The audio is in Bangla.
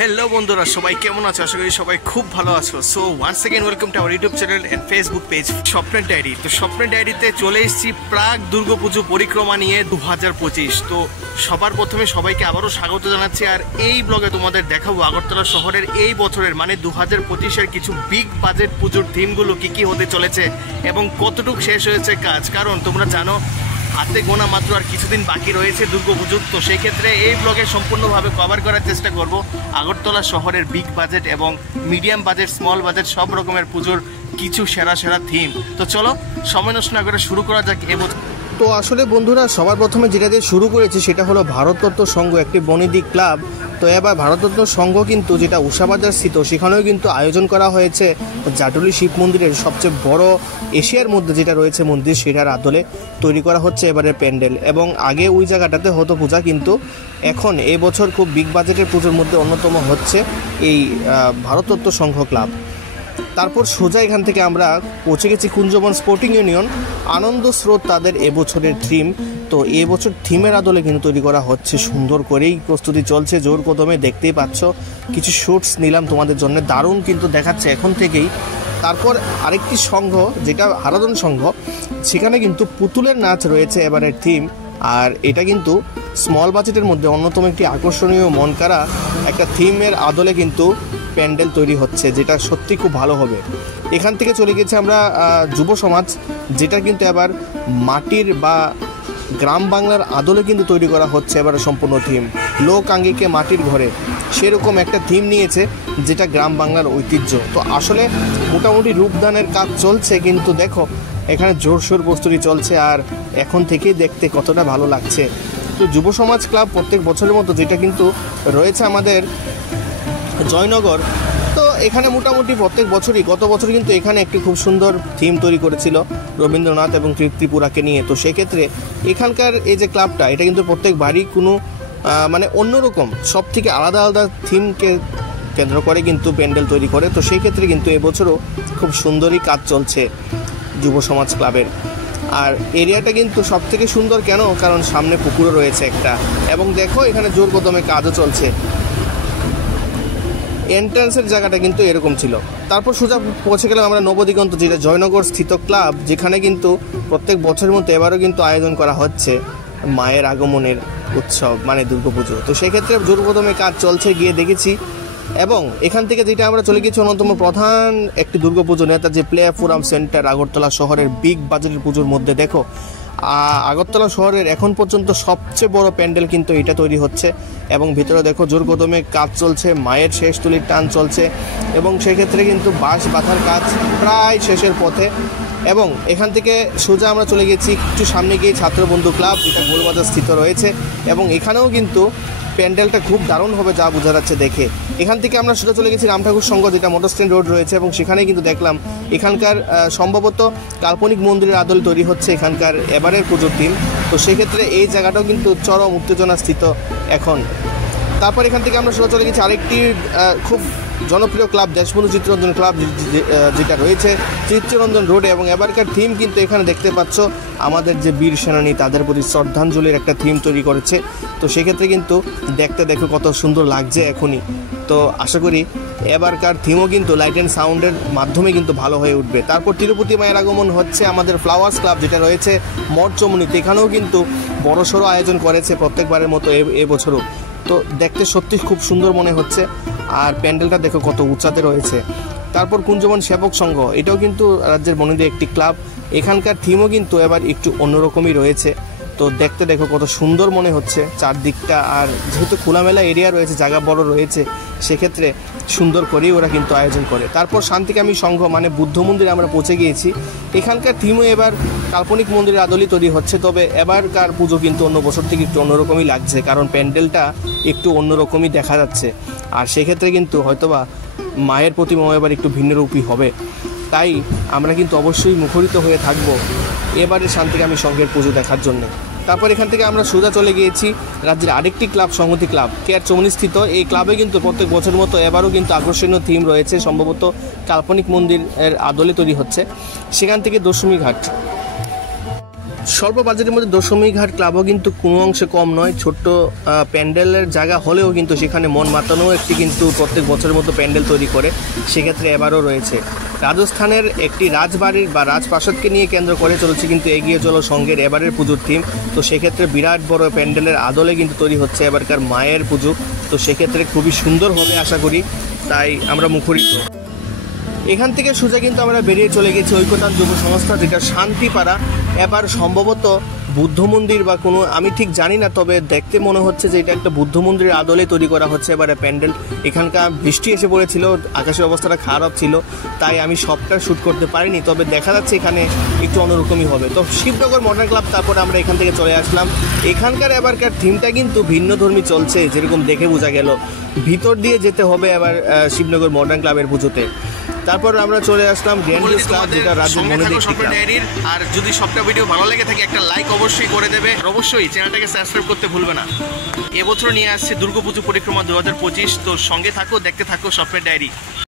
হ্যালো বন্ধুরা, সবাই কেমন আছো? আশা করি সবাই খুব ভালো আছো। So once second welcome to our YouTube channel and Facebook page স্বপ্নের ডায়েরি। তো স্বপ্নের ডায়েরিতে চলে এসেছি প্রাক দুর্গাপুজো পরিক্রমা নিয়ে 2025। তো সবার প্রথমে সবাইকে আবারও স্বাগত জানাচ্ছি। আর এই ব্লগে তোমাদের দেখাবো আগরতলা শহরের এই বছরের মানে 2025-এর কিছু বিগ বাজেট পুজোর থিমগুলো কী কী হতে চলেছে এবং কতটুকু শেষ হয়েছে কাজ। কারণ তোমরা জানো হাতে গোনা মাত্র আর কিছুদিন বাকি রয়েছে দুর্গাপুজোর। তো সেই ক্ষেত্রে এই ব্লগে সম্পূর্ণভাবে কভার করার চেষ্টা করব আগরতলা শহরের বিগ বাজেট এবং মিডিয়াম বাজেট, স্মল বাজেট সব রকমের পুজোর কিছু সেরা সেরা থিম। তো চলো সময় নষ্ট না করে শুরু করা যাক এবছর। তো আসলে বন্ধুরা, সবার প্রথমে যেটা দিয়ে শুরু করেছি সেটা হলো ভারততত্ত্ব সংঘ, একটি বনেদি ক্লাব। তো এবার ভারততত্ত্ব সংঘ কিন্তু যেটা উষাবাজার স্থিত, সেখানেও কিন্তু আয়োজন করা হয়েছে জাটুলি শিব মন্দিরের সবচেয়ে বড় এশিয়ার মধ্যে যেটা রয়েছে মন্দির, সেটার আদলে তৈরি করা হচ্ছে এবারের প্যান্ডেল। এবং আগে ওই জায়গাটাতে হতো পূজা, কিন্তু এখন এবছর খুব বিগ বাজেটের পুজোর মধ্যে অন্যতম হচ্ছে এই ভারততত্ত্ব সংঘ ক্লাব। তারপর সোজা এখান থেকে আমরা পৌঁছে গেছি কুঞ্জবন স্পোর্টিং ইউনিয়ন। আনন্দ স্রোত তাদের এবছরের থিম। তো এবছর থিমের আদলে কিন্তু তৈরি করা হচ্ছে, সুন্দর করেই প্রস্তুতি চলছে জোর কদমে, দেখতেই পাচ্ছ। কিছু শুটস নিলাম তোমাদের জন্য, দারুণ কিন্তু দেখাচ্ছে এখন থেকেই। তারপর আরেকটি সংঘ যেটা আরাধন সংঘ, সেখানে কিন্তু পুতুলের নাচ রয়েছে এবারের থিম। আর এটা কিন্তু স্মল বাজেটের মধ্যে অন্যতম একটি আকর্ষণীয় মন কাড়া একটা থিমের আদলে কিন্তু প্যান্ডেল তৈরি হচ্ছে, যেটা সত্যি খুব ভালো হবে। এখান থেকে চলে গেছে আমরা যুব সমাজ, যেটা কিন্তু এবার মাটির বা গ্রাম বাংলার আদলে কিন্তু তৈরি করা হচ্ছে এবার সম্পূর্ণ থিম। লোক আঙ্গিকে মাটির ঘরে, সেরকম একটা থিম নিয়েছে যেটা গ্রাম বাংলার ঐতিহ্য। তো আসলে মোটামুটি রূপদানের কাজ চলছে, কিন্তু দেখো এখানে জোরসোর প্রস্তুতি চলছে আর এখন থেকেই দেখতে কতটা ভালো লাগছে। তো যুব সমাজ ক্লাব প্রত্যেক বছরের মতো যেটা কিন্তু রয়েছে আমাদের জয়নগর, তো এখানে মোটামুটি প্রত্যেক বছরই, গত বছর কিন্তু এখানে একটি খুব সুন্দর থিম তৈরি করেছিল রবীন্দ্রনাথ এবং ত্রিপুরাকে নিয়ে। তো সেক্ষেত্রে এখানকার এই যে ক্লাবটা, এটা কিন্তু প্রত্যেকবারই কোনো মানে অন্যরকম সব থেকে আলাদা আলাদা থিমকে কেন্দ্র করে কিন্তু প্যান্ডেল তৈরি করে। তো সেই ক্ষেত্রে কিন্তু এবছরও খুব সুন্দরই কাজ চলছে যুব সমাজ ক্লাবের। আর এরিয়াটা কিন্তু সব থেকে সুন্দর কেন, কারণ সামনে পুকুরও রয়েছে একটা, এবং দেখো এখানে জোর কদমে কাজও চলছে। এন্ট্রান্সের জায়গাটা কিন্তু এরকম ছিল। তারপর সোজা পৌঁছে গেলাম আমরা নবদিগন্ত, যেটা জয়নগর স্থিত ক্লাব, যেখানে কিন্তু প্রত্যেক বছরের মতো এবারও কিন্তু আয়োজন করা হচ্ছে মায়ের আগমনের উৎসব মানে দুর্গাপুজো। তো সেক্ষেত্রে জোরকদমে কাজ চলছে, গিয়ে দেখেছি। এবং এখান থেকে যেটা আমরা চলে গেছি অন্যতম প্রধান একটি দুর্গাপুজো নেতা, যে প্লে ফোরাম সেন্টার আগরতলা শহরের বিগ বাজেটের পুজোর মধ্যে। দেখো আগরতলা শহরের এখন পর্যন্ত সবচেয়ে বড় প্যান্ডেল কিন্তু এটা তৈরি হচ্ছে, এবং ভিতরে দেখো জোর কদমে কাজ চলছে, মায়ের শেষ তুলির টান চলছে, এবং সেক্ষেত্রে কিন্তু বাঁশ বাঁধার কাজ প্রায় শেষের পথে। এবং এখান থেকে সোজা আমরা চলে গেছি একটু সামনে গিয়ে ছাত্রবন্ধু ক্লাব, যেটা গোলবাজার স্থিত রয়েছে, এবং এখানেও কিন্তু প্যান্ডেলটা খুব দারুণ হবে যা বোঝা যাচ্ছে দেখে। এখান থেকে আমরা সোজা চলে গেছি রামঠাকুর সংঘ, যেটা মোটর স্ট্যান্ড রোড রয়েছে, এবং সেখানে কিন্তু দেখলাম এখানকার সম্ভবত কাল্পনিক মন্দিরের আদলে তৈরি হচ্ছে এখানকার এবারের পুজোর দিন। তো সেক্ষেত্রে এই জায়গাটাও কিন্তু চরম উত্তেজনা স্থিত এখন। তারপর এখান থেকে আমরা সোজা চলে গেছি আরেকটি খুব জনপ্রিয় ক্লাব, দেশবন্ধু চিত্তরঞ্জন ক্লাব, যেটা রয়েছে চিত্তরঞ্জন রোডে। এবং এবারকার থিম কিন্তু এখানে দেখতে পাচ্ছ আমাদের যে বীর সেনানী, তাদের প্রতি শ্রদ্ধাঞ্জলির একটা থিম তৈরি করেছে। তো সেক্ষেত্রে কিন্তু দেখতে দেখো কত সুন্দর লাগছে এখনই। তো আশা করি এবারকার থিমও কিন্তু লাইট অ্যান্ড সাউন্ডের মাধ্যমে কিন্তু ভালো হয়ে উঠবে। তারপর তিরুপতি মায়ের আগমন হচ্ছে আমাদের ফ্লাওয়ার্স ক্লাব, যেটা রয়েছে মঠ চমুনিতে। এখানেও কিন্তু বড়সড় আয়োজন করেছে প্রত্যেকবারের মতো এবছরও। তো দেখতে সত্যি খুব সুন্দর মনে হচ্ছে, আর প্যান্ডেলটা দেখো কত উঁচাতে রয়েছে। তারপর কুঞ্জবন সেবক সংঘ, এটাও কিন্তু রাজ্যের বনেদি একটি ক্লাব। এখানকার থিমও কিন্তু এবার একটু অন্যরকমই রয়েছে। তো দেখতে দেখো কত সুন্দর মনে হচ্ছে চারদিকটা, আর যেহেতু খোলামেলা এরিয়া রয়েছে, জায়গা বড় রয়েছে, সেক্ষেত্রে সুন্দর করেই ওরা কিন্তু আয়োজন করে। তারপর শান্তিকামী সংঘ মানে বুদ্ধ মন্দিরে আমরা পৌঁছে গিয়েছি। এখানকার থিমও এবার কাল্পনিক মন্দিরের আদলে তৈরি হচ্ছে, তবে এবারকার পুজো কিন্তু অন্য বছর থেকে একটু অন্যরকমই লাগছে, কারণ প্যান্ডেলটা একটু অন্যরকমই দেখা যাচ্ছে। আর সেক্ষেত্রে কিন্তু হয়তোবা মায়ের প্রতিমাও এবার একটু ভিন্নরূপী হবে, তাই আমরা কিন্তু অবশ্যই মুখরিত হয়ে থাকবো এবারে শান্তিকামী সংঘের পুজো দেখার জন্য। তারপর এখান থেকে আমরা সোজা চলে গিয়েছি রাজ্যের আরেকটি ক্লাব, সংহতি ক্লাব, কেয়ার চমনি স্থিত। এই ক্লাবে কিন্তু প্রত্যেক বছরের মতো এবারও কিন্তু আকর্ষণীয় থিম রয়েছে, সম্ভবত কাল্পনিক মন্দিরের আদলে তৈরি হচ্ছে। সেখান থেকে দশমী ঘাট, স্বল্প বাজেটের মধ্যে দশমী ঘাট ক্লাবও কিন্তু কোনো অংশে কম নয়। ছোট্ট প্যান্ডেলের জায়গা হলেও কিন্তু সেখানে মন মাতানো একটি কিন্তু প্রত্যেক বছরের মতো প্যান্ডেল তৈরি করে, সেক্ষেত্রে এবারও রয়েছে। রাজস্থানের একটি রাজবাড়ির বা রাজপ্রাসাদকে নিয়ে কেন্দ্র করে চলেছে কিন্তু এগিয়ে চলো সঙ্গের এবারের পুজোর থিম। তো সেক্ষেত্রে বিরাট বড় প্যান্ডেলের আদলে কিন্তু তৈরি হচ্ছে এবারকার মায়ের পুজো। তো সেক্ষেত্রে খুবই সুন্দর হবে আশা করি, তাই আমরা মুখরিত। এখান থেকে সোজা কিন্তু আমরা বেরিয়ে চলে গেছি ঐক্যতান যুব সংস্থা, যেটা শান্তিপাড়া। এবার সম্ভবত বুদ্ধ মন্দির বা কোনো, আমি ঠিক জানি না, তবে দেখতে মনে হচ্ছে যে এটা একটা বুদ্ধ মন্দিরের আদলে তৈরি করা হচ্ছে এবারে প্যান্ডেল। এখানকার বৃষ্টি এসে পড়েছিল, আকাশের অবস্থাটা খারাপ ছিল, তাই আমি সবটা শ্যুট করতে পারিনি, তবে দেখা যাচ্ছে এখানে একটু অন্যরকমই হবে। তো শিবনগর মডার্ন ক্লাব, তারপরে আমরা এখান থেকে চলে আসলাম। এখানকার এবারকার থিমটা কিন্তু ভিন্নধর্মী চলছে, যেরকম দেখে বোঝা গেল। ভিতর দিয়ে যেতে হবে এবার শিবনগর মডার্ন ক্লাবের পুজোতে। তারপর আমরা চলে আসলাম গ্র্যান্ডিয়াস ক্লাব, যেটা রাজ্যের মনোনীত। আর যদি সবটা ভিডিও ভালো লেগে থাকে একটা লাইক অবশ্যই করে দেবে, আর অবশ্যই চ্যানেলটাকে সাবস্ক্রাইব করতে ভুলবে না। এবছর নিয়ে আসছে দুর্গাপুজো পরিক্রমা 2025। তো সঙ্গে থাকো, দেখতে থাকো স্বপ্নের ডায়েরি।